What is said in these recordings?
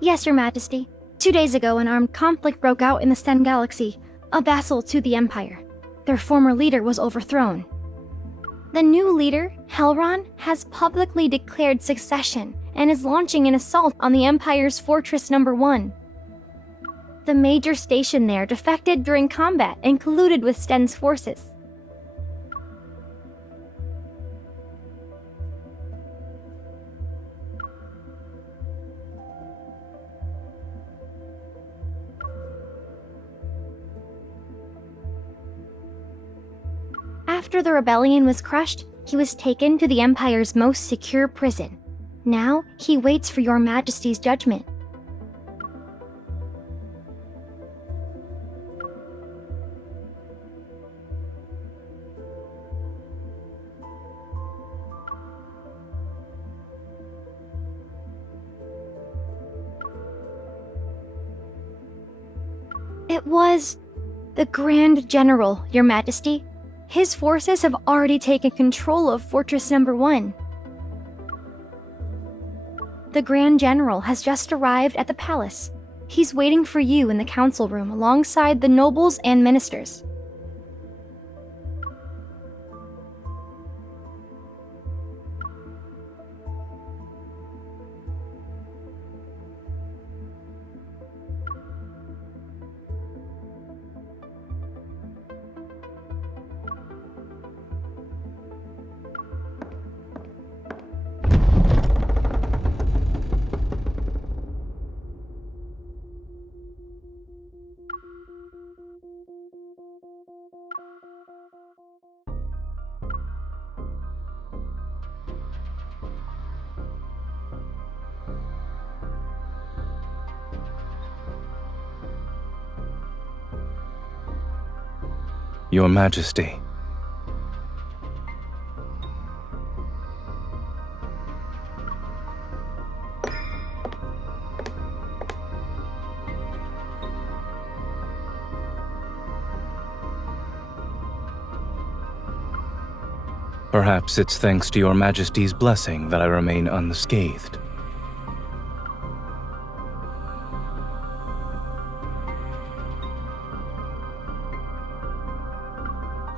Yes, Your Majesty. 2 days ago, an armed conflict broke out in the Sten Galaxy, a vassal to the Empire. Their former leader was overthrown. The new leader, Halron, has publicly declared succession and is launching an assault on the Empire's Fortress No. 1. The major station there defected during combat and colluded with Sten's forces. After the rebellion was crushed, he was taken to the Empire's most secure prison. Now, he waits for Your Majesty's judgment. It was the Grand General, Your Majesty. His forces have already taken control of Fortress No. 1. The Grand General has just arrived at the palace. He's waiting for you in the council room alongside the nobles and ministers. Your Majesty. Perhaps it's thanks to Your Majesty's blessing that I remain unscathed.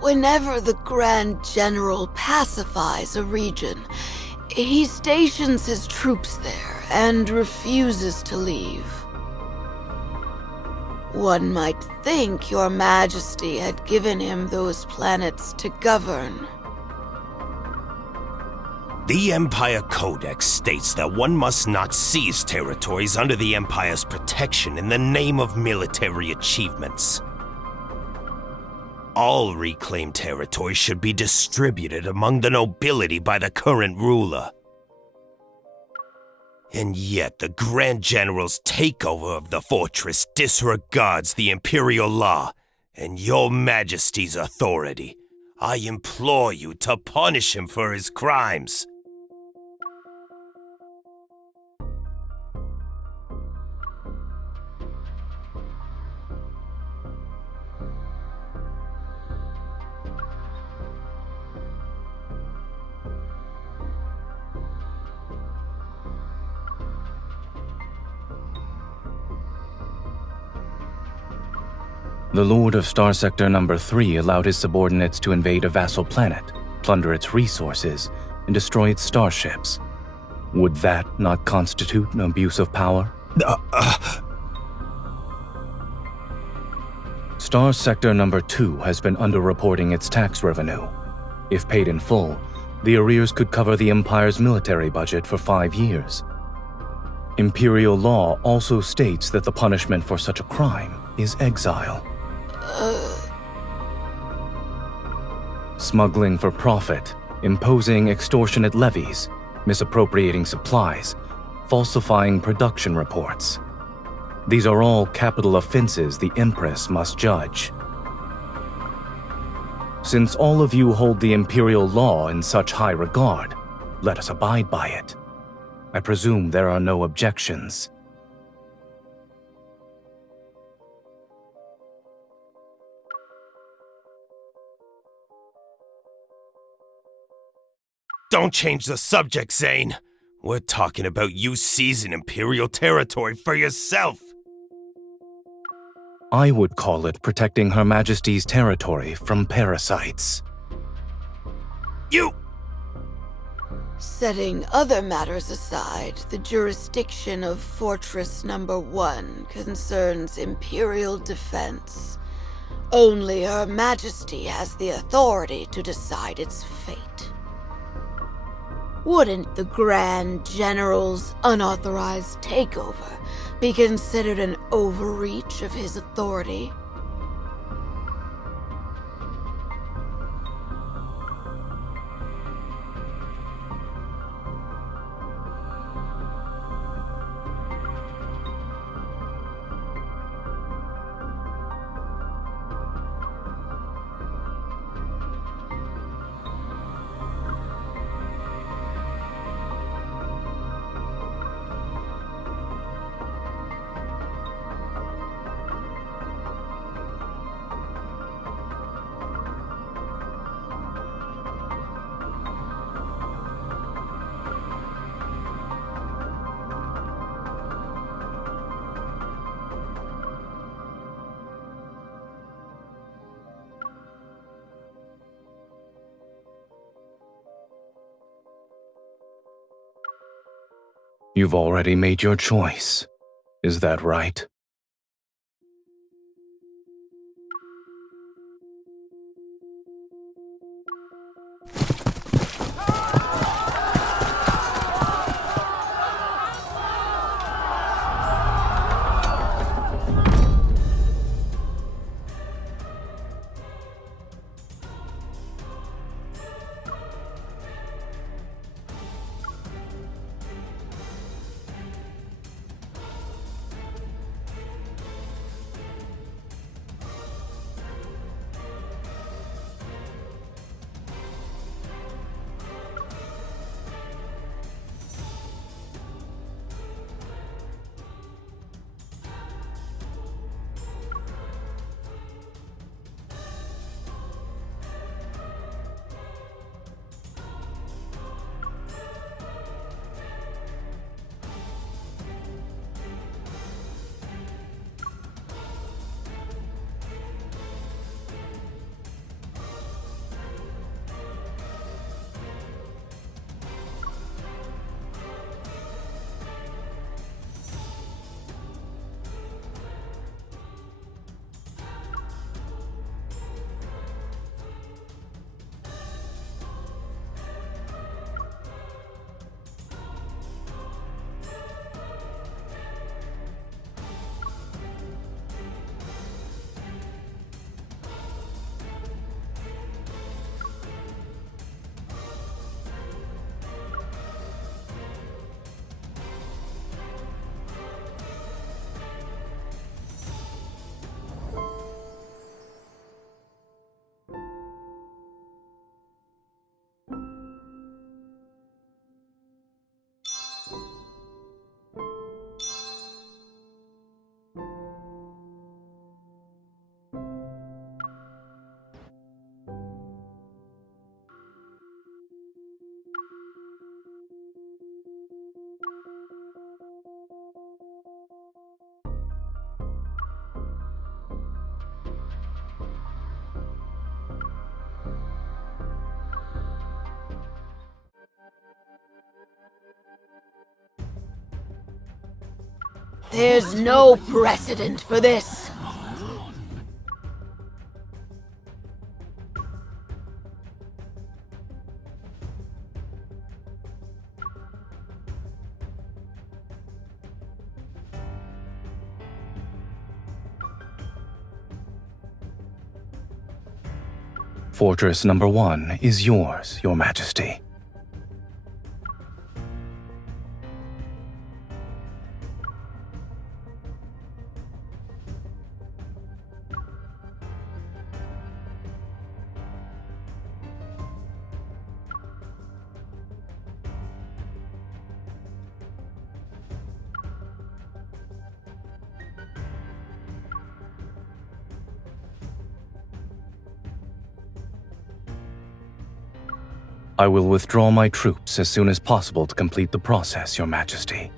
Whenever the Grand General pacifies a region, he stations his troops there and refuses to leave. One might think Your Majesty had given him those planets to govern. The Empire Codex states that one must not seize territories under the Empire's protection in the name of military achievements. All reclaimed territory should be distributed among the nobility by the current ruler. And yet the Grand General's takeover of the fortress disregards the Imperial law and Your Majesty's authority. I implore you to punish him for his crimes. The Lord of Star Sector No. 3 allowed his subordinates to invade a vassal planet, plunder its resources, and destroy its starships. Would that not constitute an abuse of power? Star Sector No. 2 has been underreporting its tax revenue. If paid in full, the arrears could cover the Empire's military budget for 5 years. Imperial law also states that the punishment for such a crime is exile. Smuggling for profit, imposing extortionate levies, misappropriating supplies, falsifying production reports. These are all capital offenses the Empress must judge. Since all of you hold the Imperial law in such high regard, let us abide by it. I presume there are no objections. Don't change the subject, Zayne. We're talking about you seizing Imperial territory for yourself. I would call it protecting Her Majesty's territory from parasites. You... Setting other matters aside, the jurisdiction of Fortress Number 1 concerns Imperial defense. Only Her Majesty has the authority to decide its fate. Wouldn't the Grand General's unauthorized takeover be considered an overreach of his authority? You've already made your choice. Is that right? There's no precedent for this. Fortress Number 1 is yours, Your Majesty. I will withdraw my troops as soon as possible to complete the process, Your Majesty.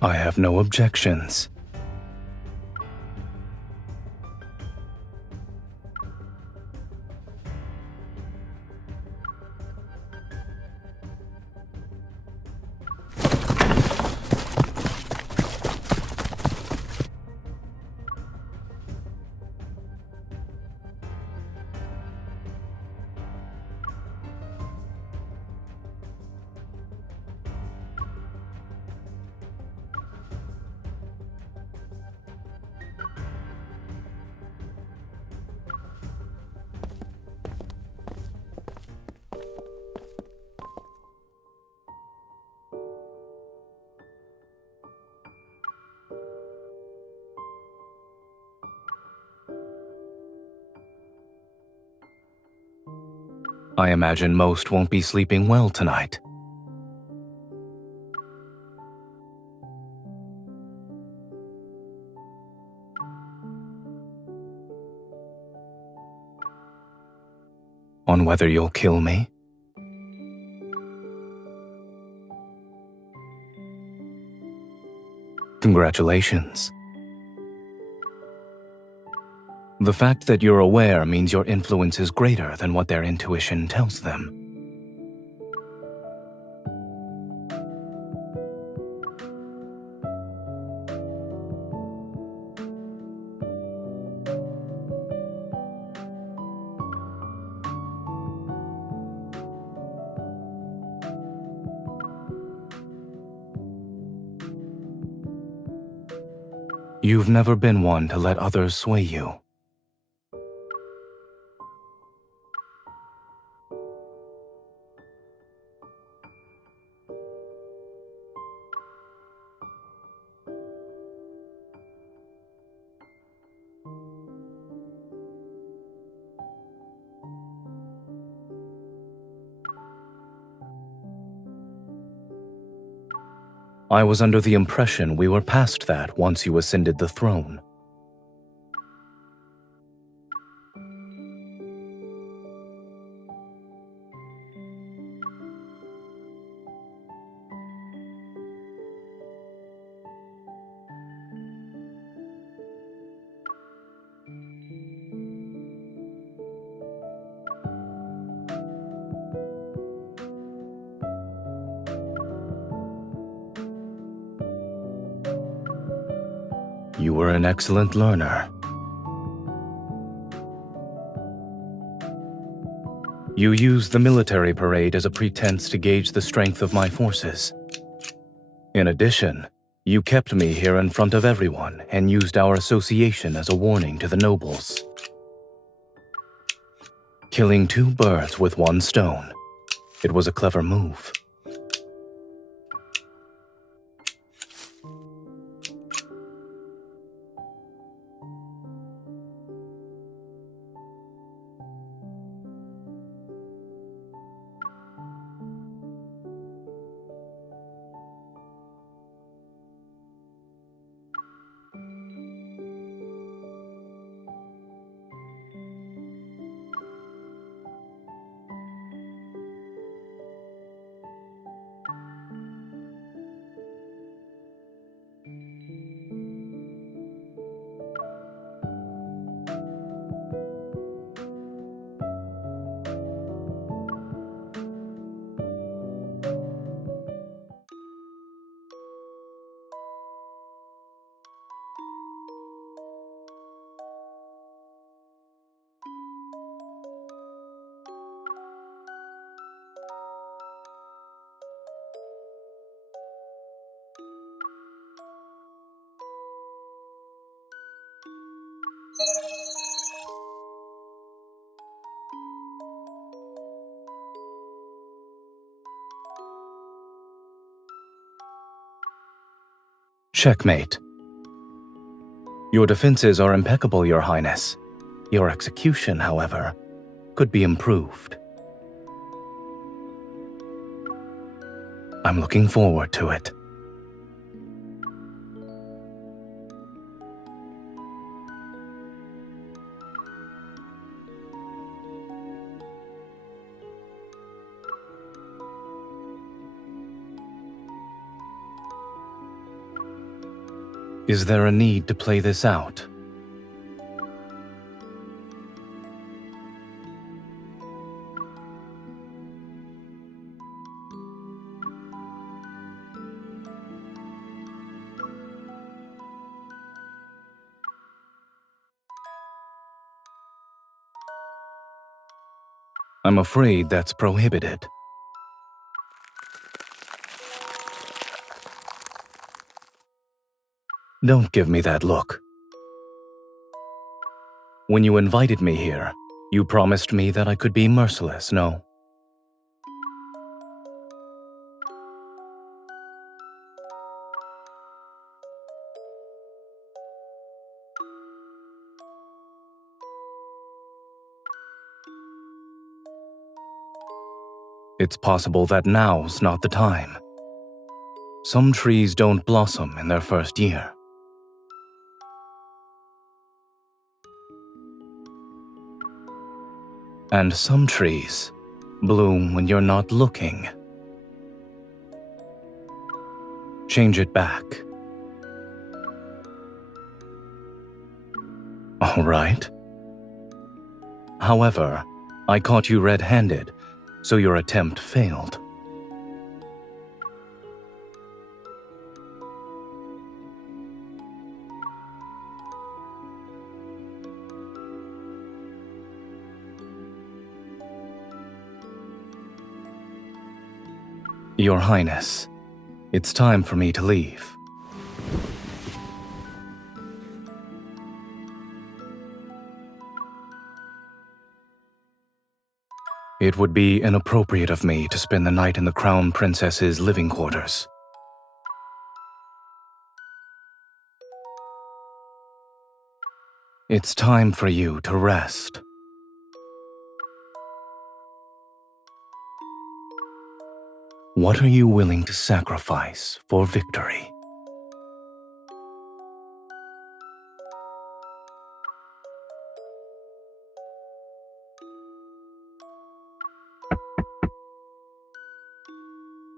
I have no objections. I imagine most won't be sleeping well tonight. On whether you'll kill me? Congratulations. The fact that you're aware means your influence is greater than what their intuition tells them. You've never been one to let others sway you. I was under the impression we were past that once you ascended the throne. You were an excellent learner. You used the military parade as a pretense to gauge the strength of my forces. In addition, you kept me here in front of everyone and used our association as a warning to the nobles. Killing two birds with one stone. It was a clever move. Checkmate. Your defenses are impeccable, Your Highness. Your execution, however, could be improved. I'm looking forward to it. Is there a need to play this out? I'm afraid that's prohibited. Don't give me that look. When you invited me here, you promised me that I could be merciless, no? It's possible that now's not the time. Some trees don't blossom in their first year. And some trees bloom when you're not looking. Change it back. All right. However, I caught you red-handed, so your attempt failed. Your Highness, it's time for me to leave. It would be inappropriate of me to spend the night in the Crown Princess's living quarters. It's time for you to rest. What are you willing to sacrifice for victory?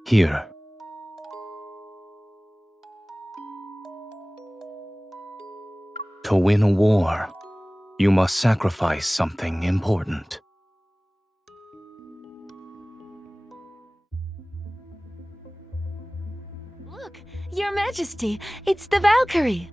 Here. To win a war, you must sacrifice something important. Look, Your Majesty, it's the Valkyrie.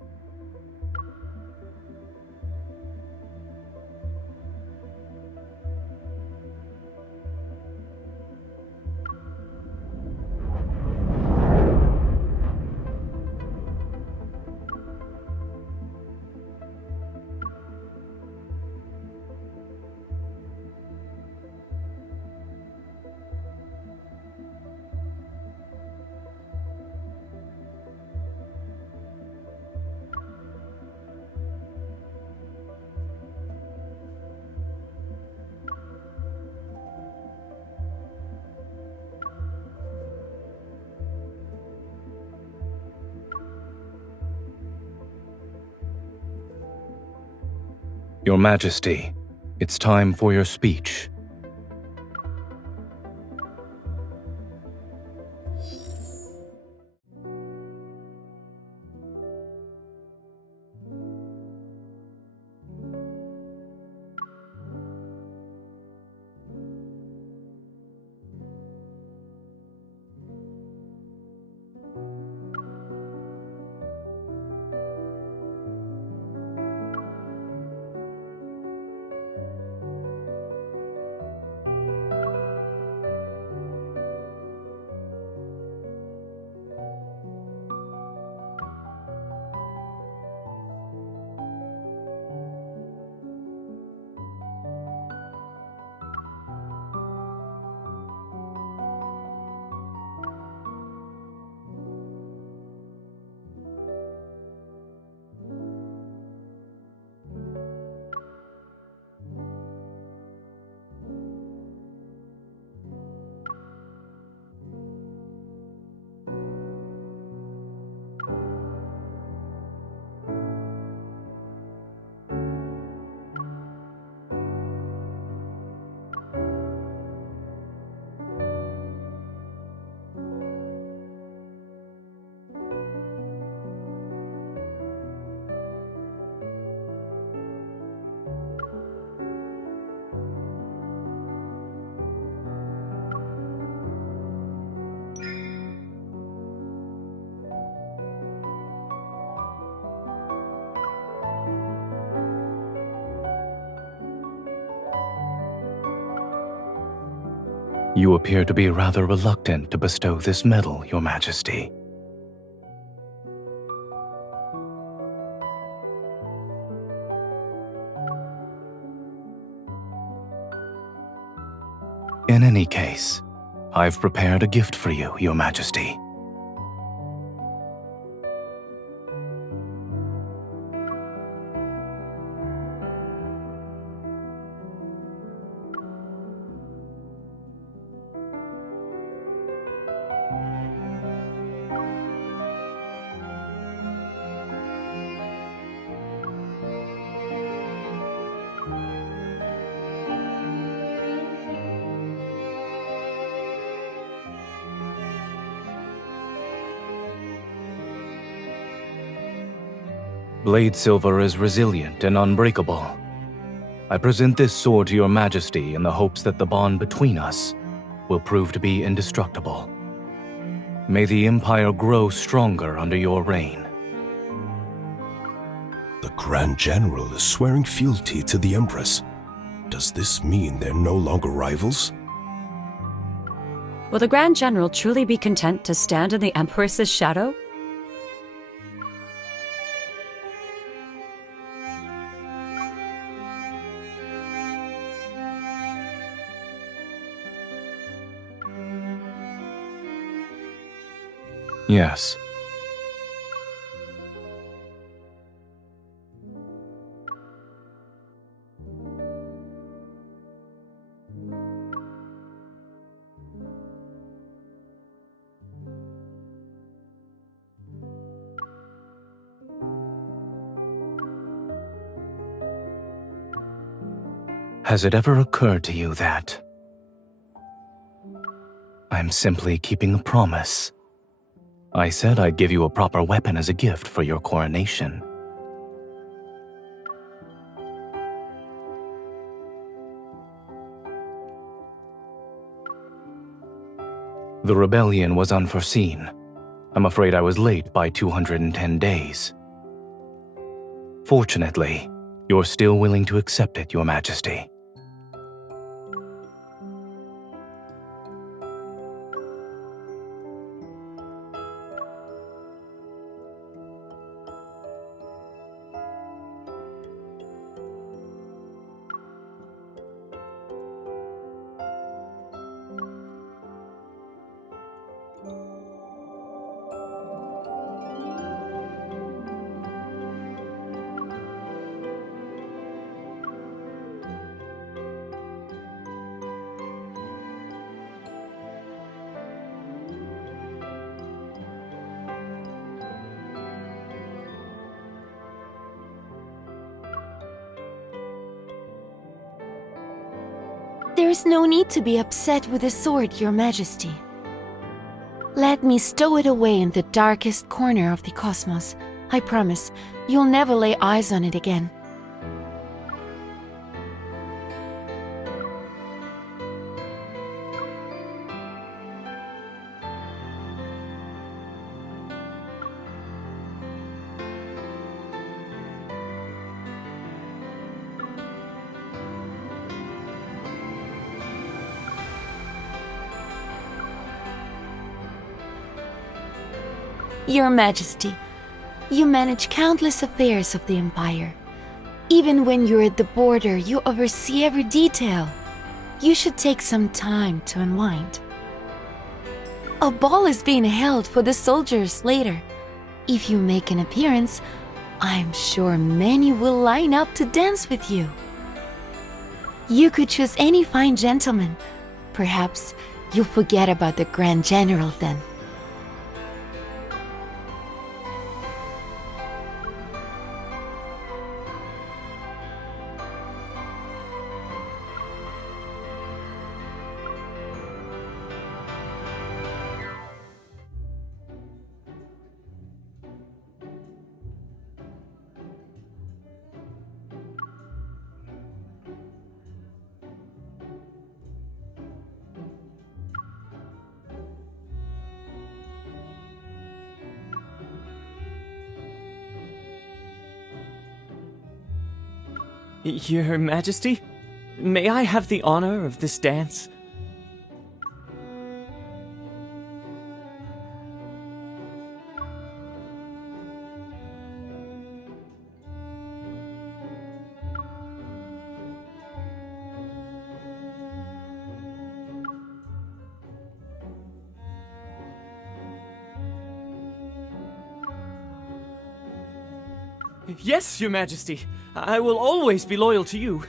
Your Majesty, it's time for your speech. You appear to be rather reluctant to bestow this medal, Your Majesty. In any case, I've prepared a gift for you, Your Majesty. Blade silver is resilient and unbreakable. I present this sword to Your Majesty in the hopes that the bond between us will prove to be indestructible. May the Empire grow stronger under your reign. The Grand General is swearing fealty to the Empress. Does this mean they're no longer rivals? Will the Grand General truly be content to stand in the Empress's shadow? Yes. Has it ever occurred to you that I'm simply keeping a promise? I said I'd give you a proper weapon as a gift for your coronation. The rebellion was unforeseen. I'm afraid I was late by 210 days. Fortunately, you're still willing to accept it, Your Majesty. There is no need to be upset with the sword, Your Majesty. Let me stow it away in the darkest corner of the cosmos. I promise, you'll never lay eyes on it again. Your Majesty, you manage countless affairs of the Empire. Even when you're at the border, you oversee every detail. You should take some time to unwind. A ball is being held for the soldiers later. If you make an appearance, I'm sure many will line up to dance with you. You could choose any fine gentleman. Perhaps you'll forget about the Grand General then. Your Majesty, may I have the honor of this dance? Yes, Your Majesty. I will always be loyal to you.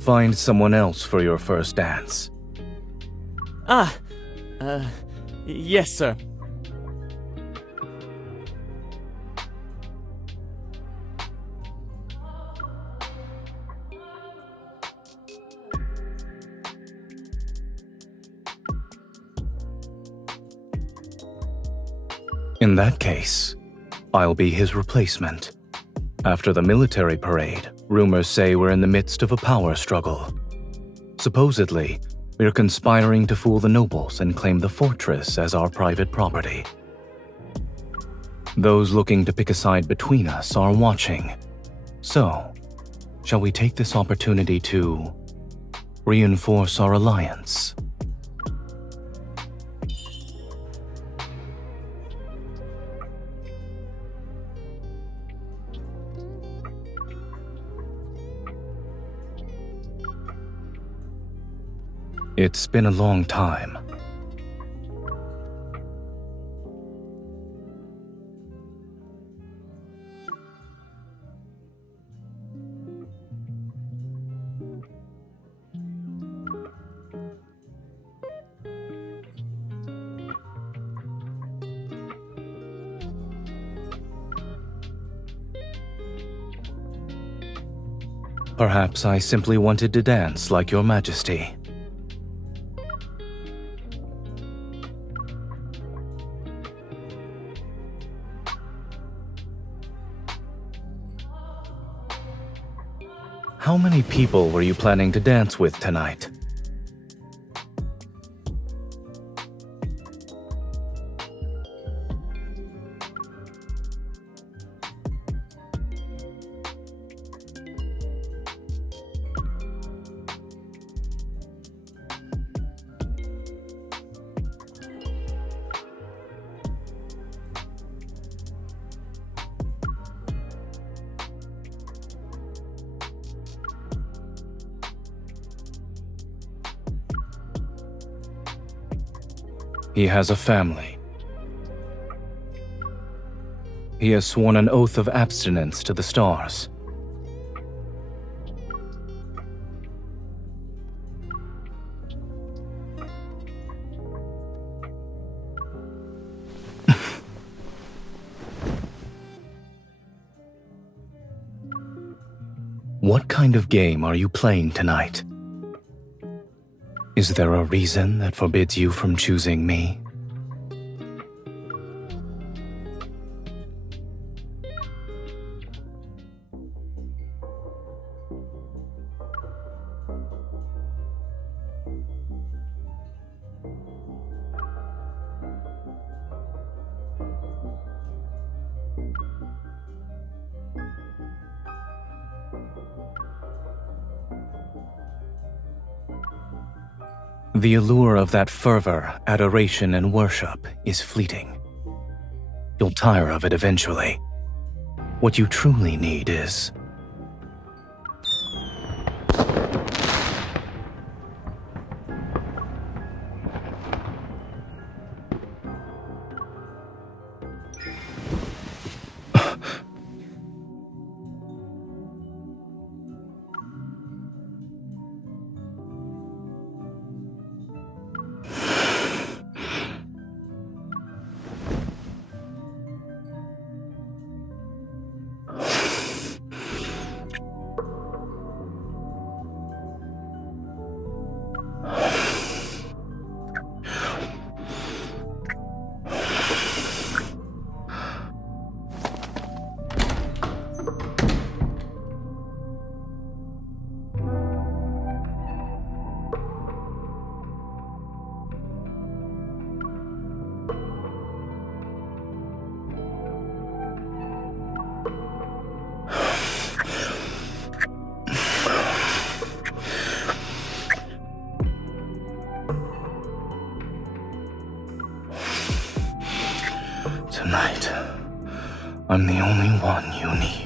Find someone else for your first dance. Yes, sir. In that case, I'll be his replacement. After the military parade, rumors say we're in the midst of a power struggle. Supposedly, we're conspiring to fool the nobles and claim the fortress as our private property. Those looking to pick a side between us are watching. So, shall we take this opportunity to reinforce our alliance? It's been a long time. Perhaps I simply wanted to dance like Your Majesty. How many people were you planning to dance with tonight? He has a family. He has sworn an oath of abstinence to the stars. What kind of game are you playing tonight? Is there a reason that forbids you from choosing me? The allure of that fervor, adoration, and worship is fleeting. You'll tire of it eventually. What you truly need is... Tonight, I'm the only one you need.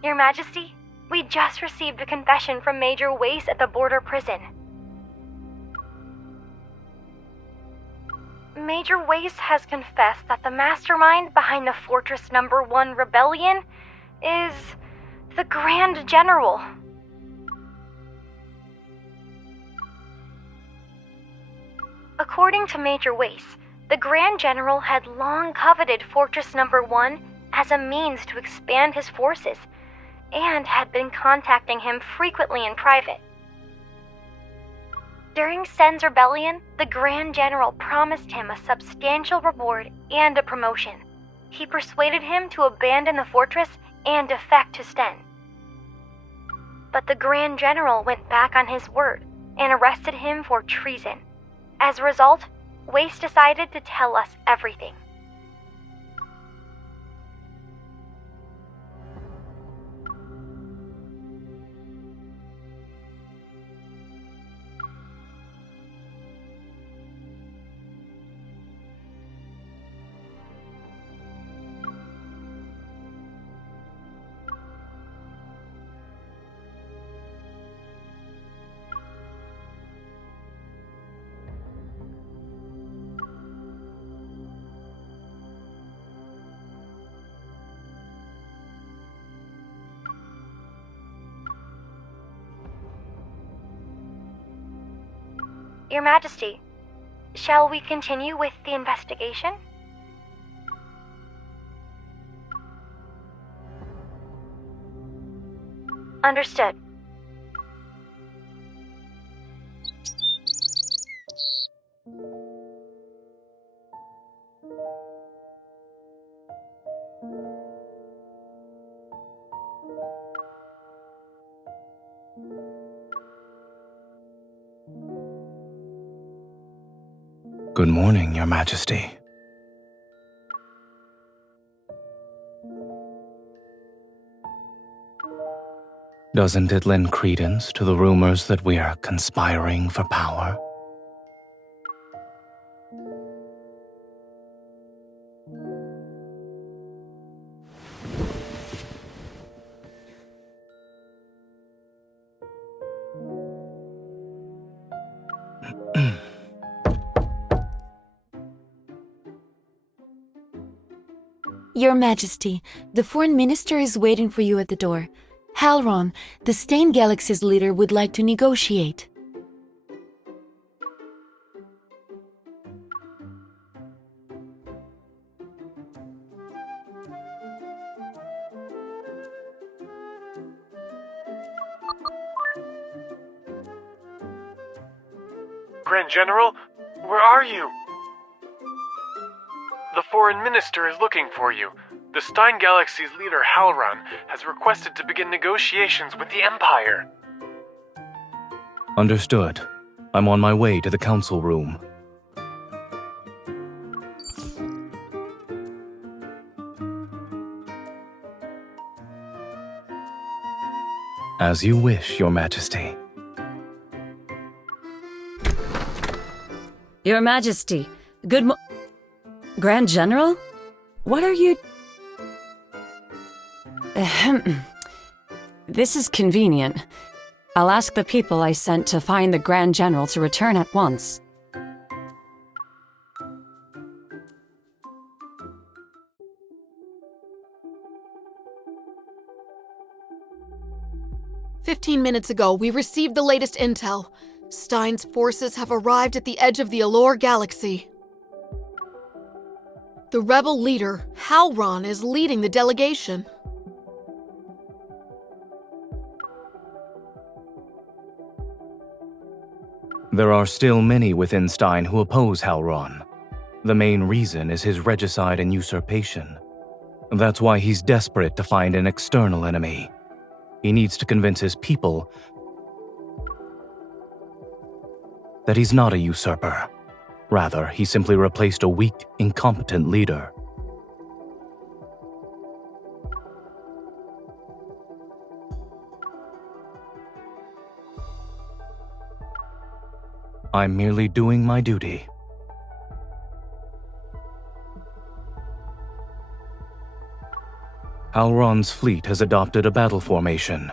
Your Majesty, we just received a confession from Major Wace at the border prison. Major Wace has confessed that the mastermind behind the Fortress Number 1 rebellion is the Grand General. According to Major Wace, the Grand General had long coveted Fortress Number 1 as a means to expand his forces, and had been contacting him frequently in private. During Sen's rebellion, the Grand General promised him a substantial reward and a promotion. He persuaded him to abandon the fortress and defect to Sten. But the Grand General went back on his word and arrested him for treason. As a result, Wace decided to tell us everything. Your Majesty, shall we continue with the investigation? Understood. Good morning, Your Majesty. Doesn't it lend credence to the rumors that we are conspiring for power? Your Majesty, the Foreign Minister is waiting for you at the door. Halron, the Stain Galaxy's leader, would like to negotiate. Grand General, where are you? The Foreign Minister is looking for you. The Stein Galaxy's leader, Halron, has requested to begin negotiations with the Empire. Understood. I'm on my way to the council room. As you wish, Your Majesty. Your Majesty, Grand General? What are you... Ahem. This is convenient. I'll ask the people I sent to find the Grand General to return at once. "15 minutes ago, we received the latest intel. Stein's forces have arrived at the edge of the Allure Galaxy. The rebel leader, Halron, is leading the delegation. There are still many within Stein who oppose Halron. The main reason is his regicide and usurpation. That's why he's desperate to find an external enemy. He needs to convince his people that he's not a usurper. Rather, he simply replaced a weak, incompetent leader. I'm merely doing my duty. Halron's fleet has adopted a battle formation.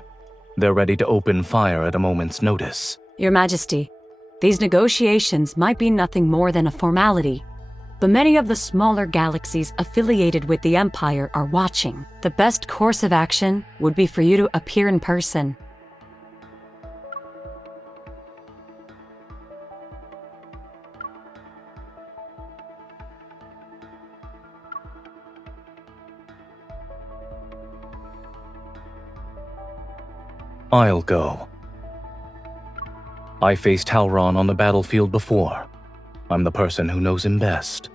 They're ready to open fire at a moment's notice. Your Majesty, these negotiations might be nothing more than a formality, but many of the smaller galaxies affiliated with the Empire are watching. The best course of action would be for you to appear in person. I'll go. I faced Halron on the battlefield before. I'm the person who knows him best.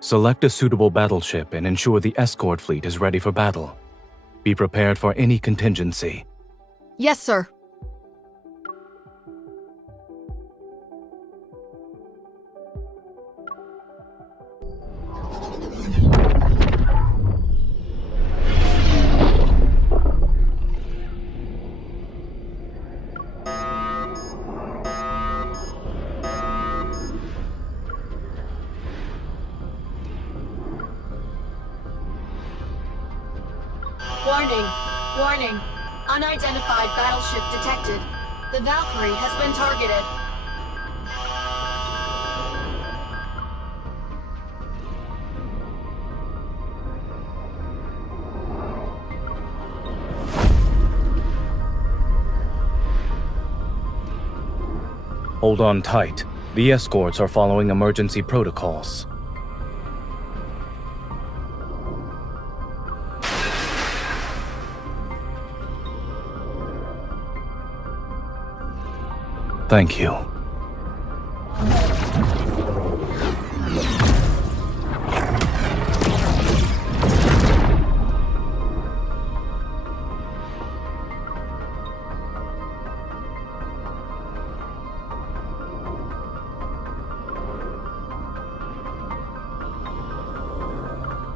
Select a suitable battleship and ensure the escort fleet is ready for battle. Be prepared for any contingency. Yes, sir. Warning. Unidentified battleship detected. The Valkyrie has been targeted. Hold on tight. The escorts are following emergency protocols. Thank you.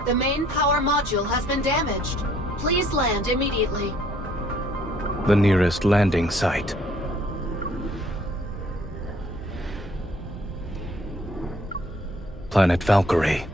The main power module has been damaged. Please land immediately. The nearest landing site. Planet Valkyrie.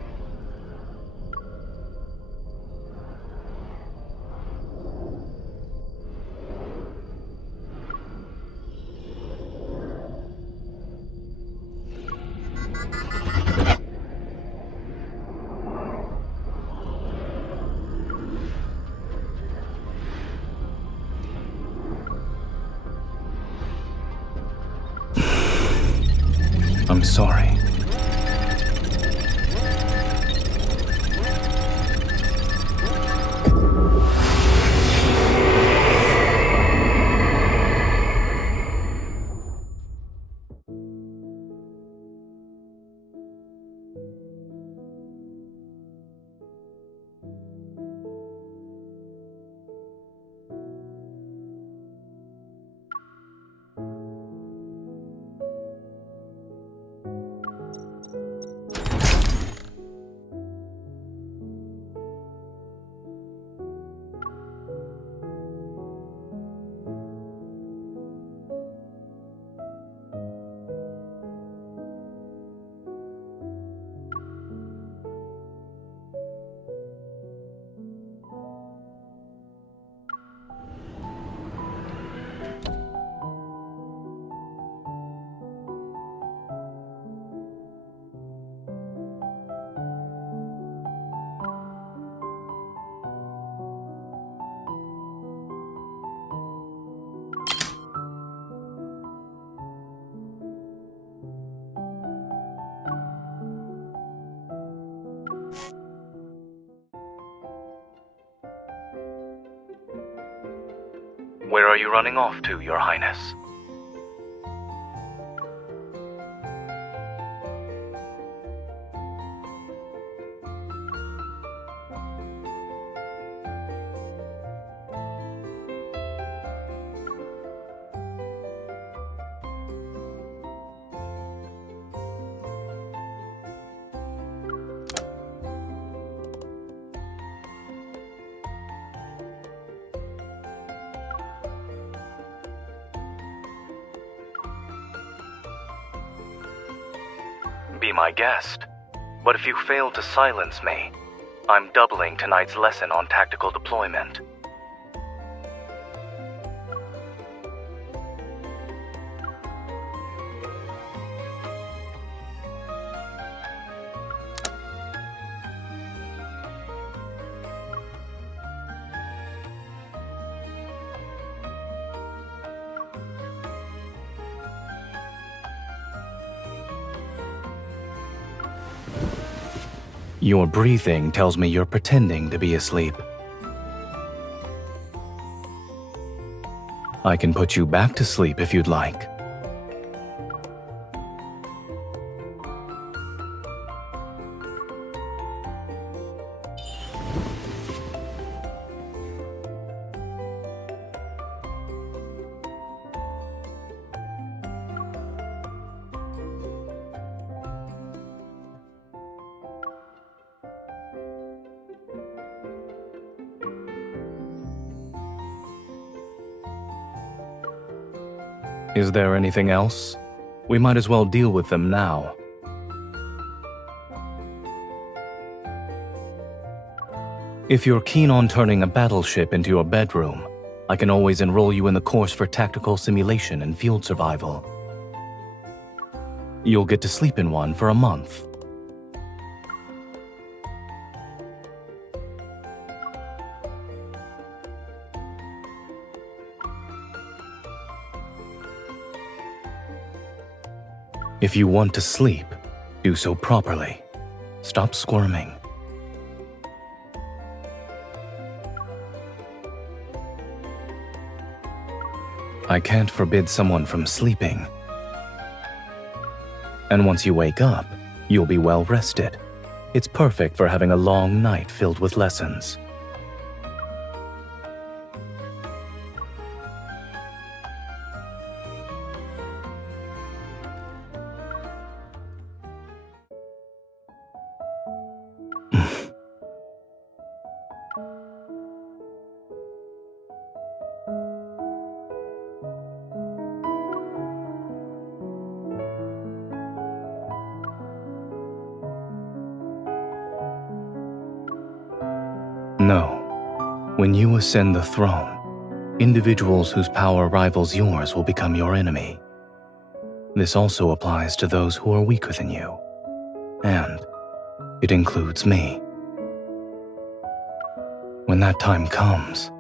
I'm sorry. Where are you running off to, Your Highness? Be my guest. But if you fail to silence me, I'm doubling tonight's lesson on tactical deployment. Your breathing tells me you're pretending to be asleep. I can put you back to sleep if you'd like. Is there anything else? We might as well deal with them now. If you're keen on turning a battleship into your bedroom, I can always enroll you in the course for tactical simulation and field survival. You'll get to sleep in one for a month. If you want to sleep, do so properly. Stop squirming. I can't forbid someone from sleeping. And once you wake up, you'll be well rested. It's perfect for having a long night filled with lessons. No. When you ascend the throne, individuals whose power rivals yours will become your enemy. This also applies to those who are weaker than you. And it includes me. When that time comes,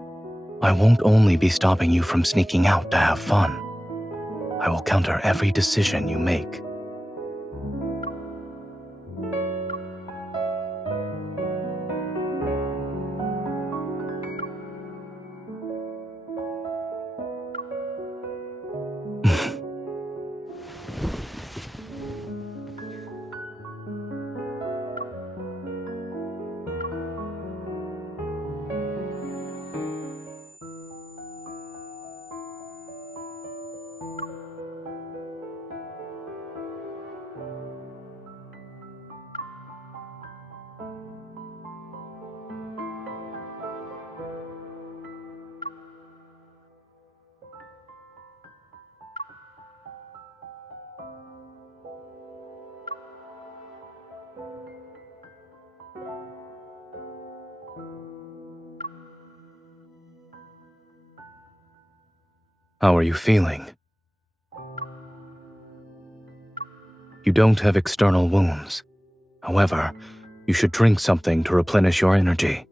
I won't only be stopping you from sneaking out to have fun. I will counter every decision you make. How are you feeling? You don't have external wounds. However, you should drink something to replenish your energy.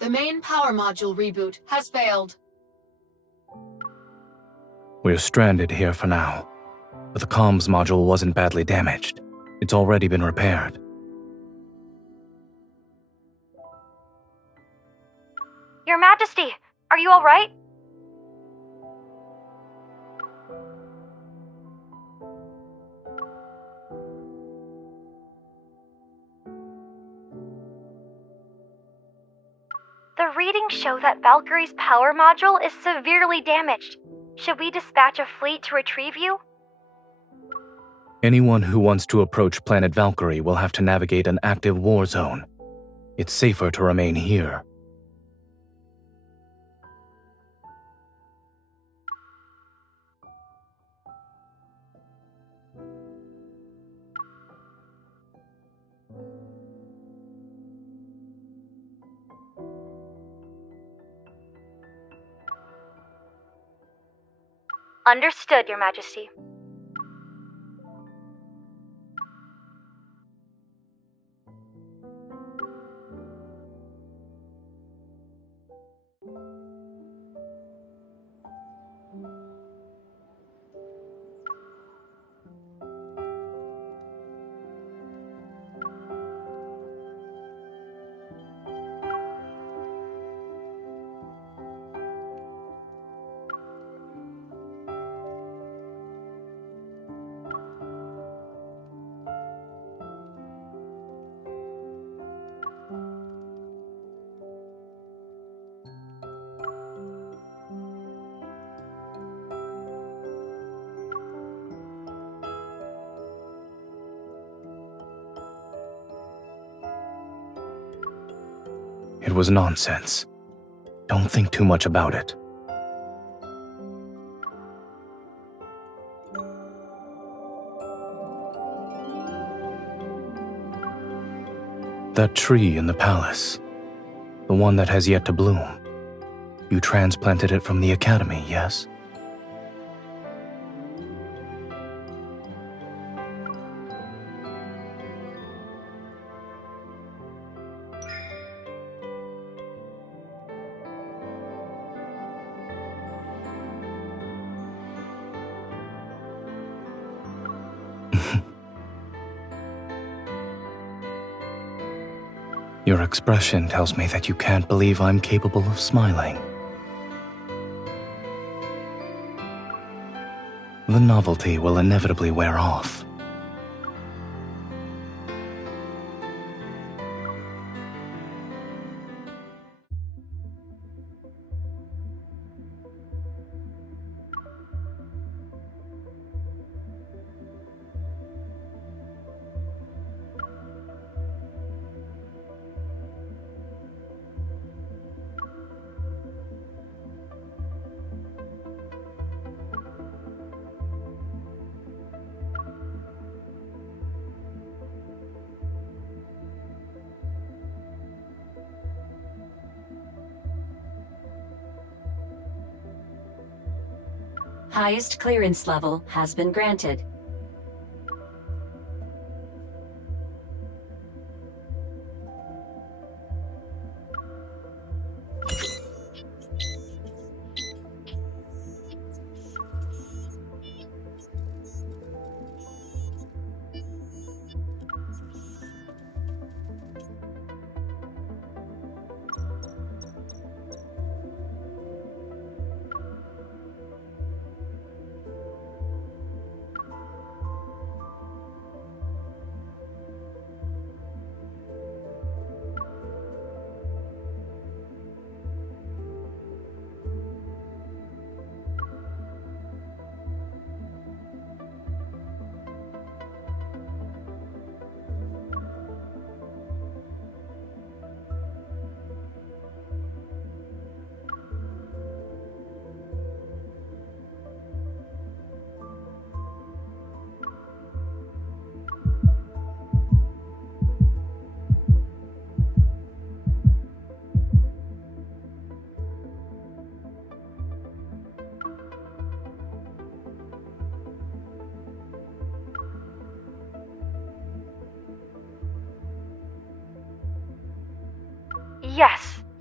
The main power module reboot has failed. We're stranded here for now, but the comms module wasn't badly damaged. It's already been repaired. Your Majesty, are you alright? The readings show that Valkyrie's power module is severely damaged. Should we dispatch a fleet to retrieve you? Anyone who wants to approach planet Valkyrie will have to navigate an active war zone. It's safer to remain here. Understood, Your Majesty. It was nonsense. Don't think too much about it. That tree in the palace, the one that has yet to bloom, you transplanted it from the academy, yes? Your expression tells me that you can't believe I'm capable of smiling. The novelty will inevitably wear off. Highest clearance level has been granted.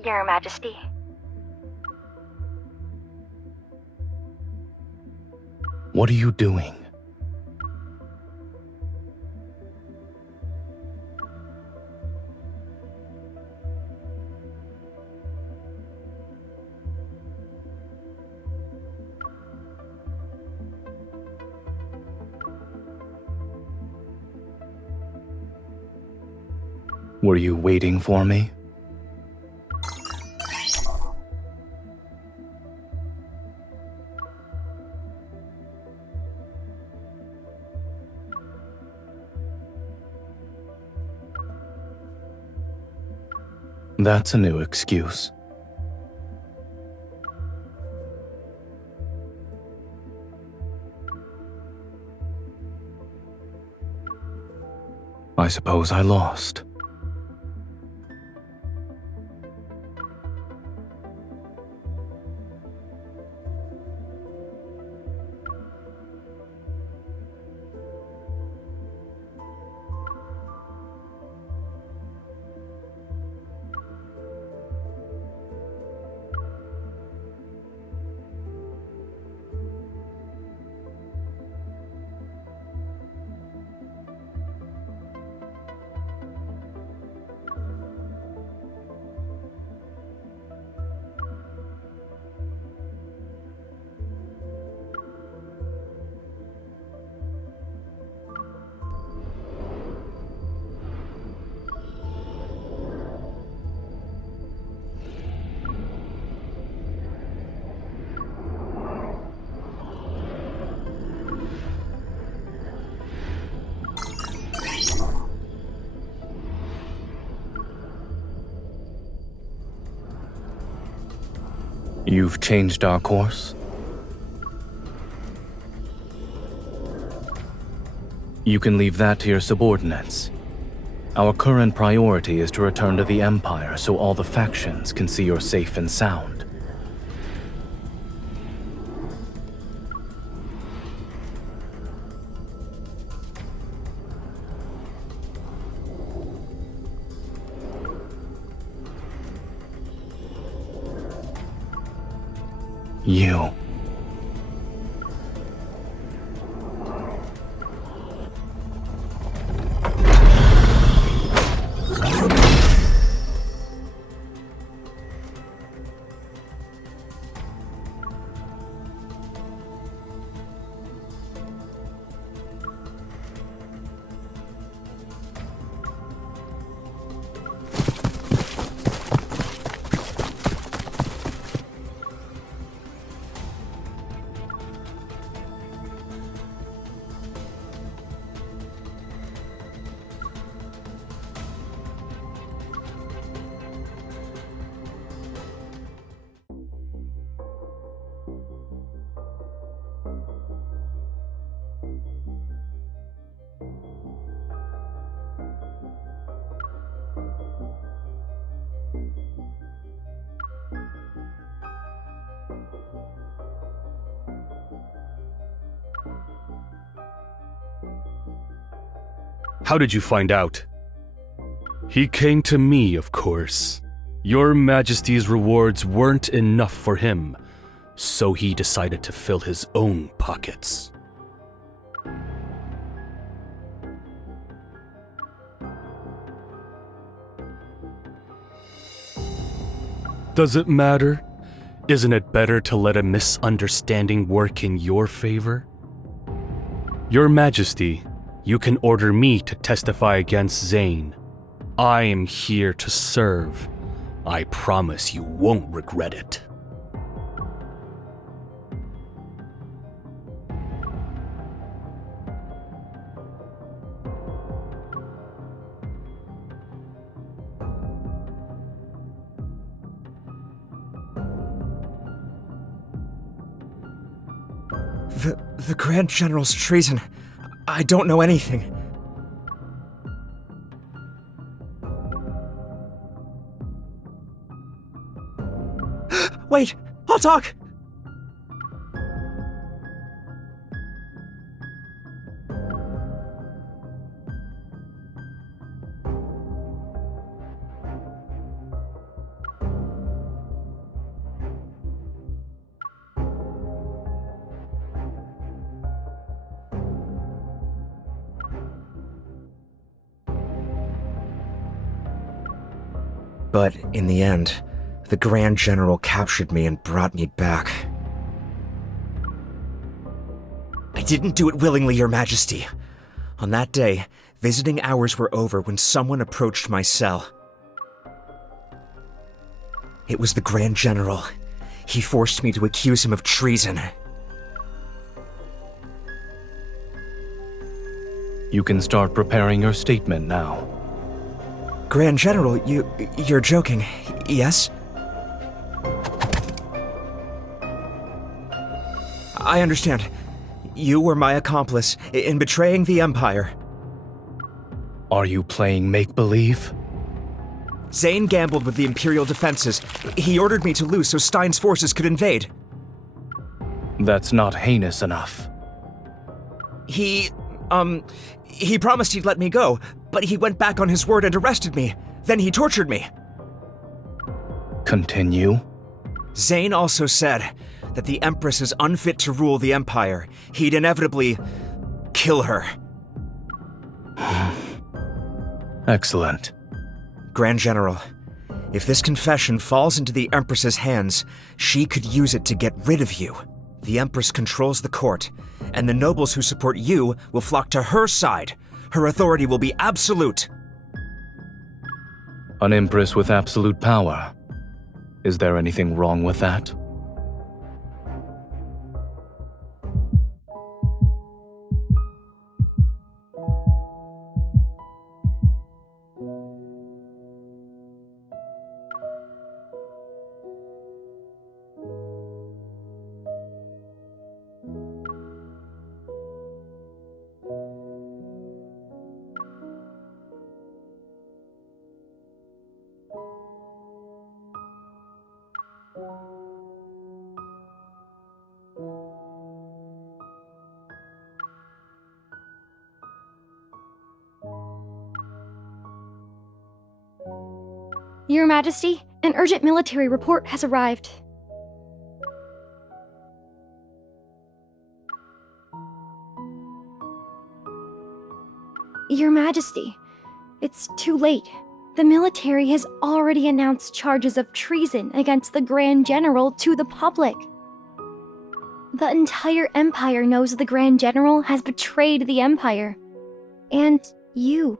Your Majesty. What are you doing? Were you waiting for me? That's a new excuse. I suppose I lost. You've changed our course? You can leave that to your subordinates. Our current priority is to return to the Empire so all the factions can see you're safe and sound. You. How did you find out? He came to me, of course. Your Majesty's rewards weren't enough for him, so he decided to fill his own pockets. Does it matter? Isn't it better to let a misunderstanding work in your favor? Your Majesty, you can order me to testify against Zayne. I am here to serve. I promise you won't regret it. The Grand General's treason. I don't know anything. Wait! I'll talk! But in the end, the Grand General captured me and brought me back. I didn't do it willingly, Your Majesty. On that day, visiting hours were over when someone approached my cell. It was the Grand General. He forced me to accuse him of treason. You can start preparing your statement now. Grand General, you're joking, yes? I understand. You were my accomplice in betraying the Empire. Are you playing make-believe? Zayne gambled with the Imperial defenses. He ordered me to lose so Stein's forces could invade. That's not heinous enough. He promised he'd let me go, but he went back on his word and arrested me. Then he tortured me. Continue. Zayne also said that the Empress is unfit to rule the Empire. He'd inevitably kill her. Excellent. Grand General, if this confession falls into the Empress's hands, she could use it to get rid of you. The Empress controls the court, and the nobles who support you will flock to her side. Her authority will be absolute. An empress with absolute power. Is there anything wrong with that? Your Majesty, an urgent military report has arrived. Your Majesty, it's too late. The military has already announced charges of treason against the Grand General to the public. The entire Empire knows the Grand General has betrayed the Empire. And you.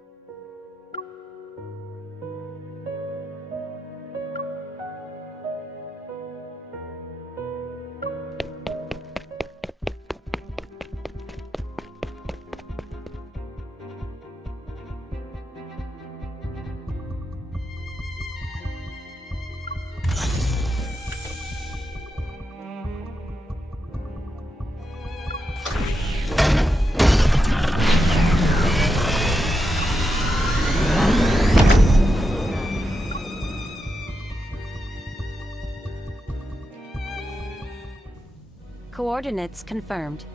Coordinates confirmed.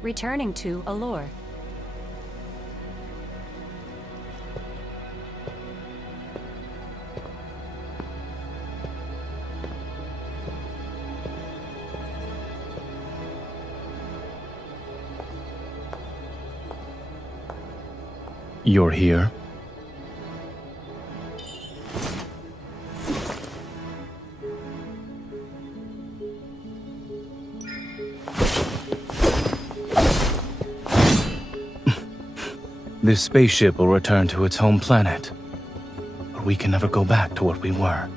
Returning to Allure. You're here? This spaceship will return to its home planet, or we can never go back to what we were.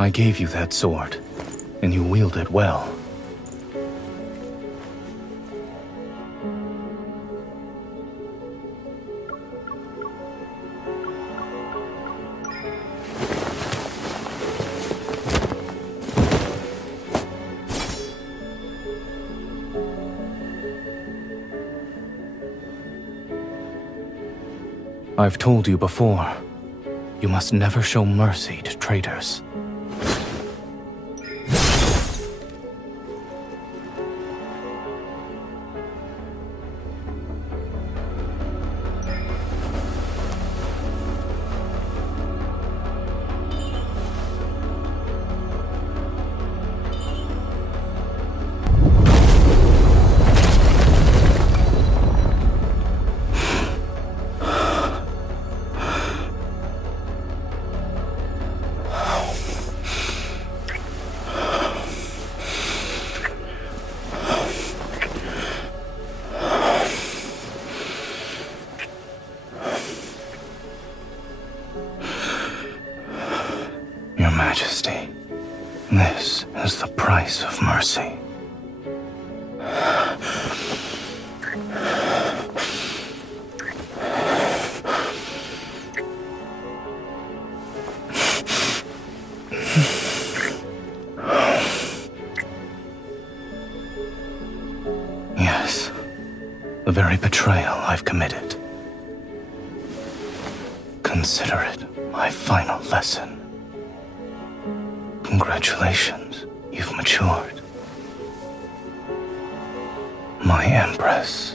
I gave you that sword, and you wield it well. I've told you before, You must never show mercy to traitors. Your Majesty, this is the price of mercy. Yes, the very betrayal I've committed. Consider it my final lesson. Congratulations, you've matured. My Empress.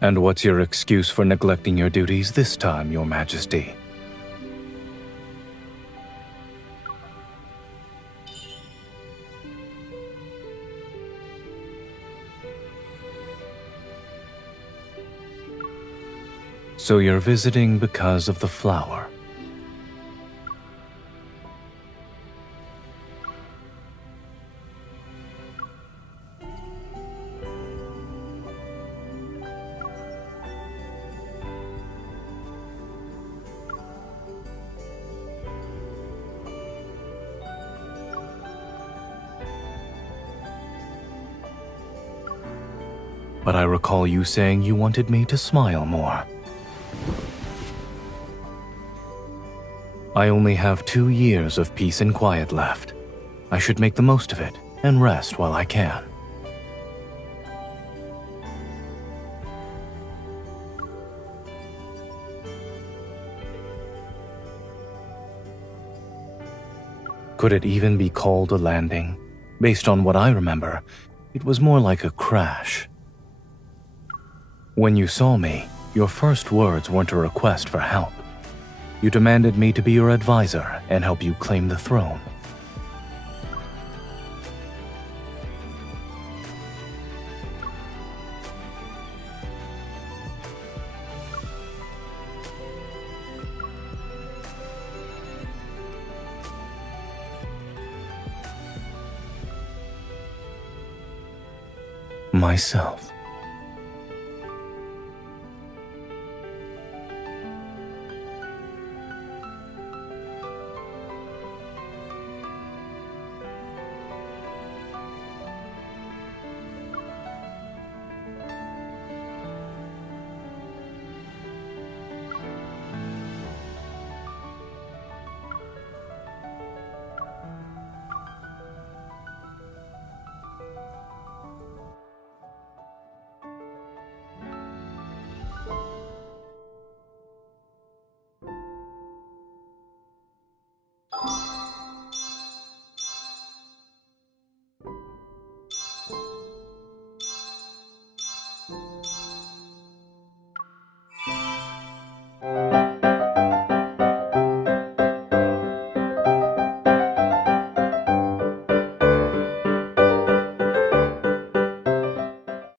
And what's your excuse for neglecting your duties this time, Your Majesty? So you're visiting because of the flower. But I recall you saying you wanted me to smile more. I only have 2 years of peace and quiet left. I should make the most of it and rest while I can. Could it even be called a landing? Based on what I remember, it was more like a crash. When you saw me, your first words weren't a request for help. You demanded me to be your advisor and help you claim the throne. Myself.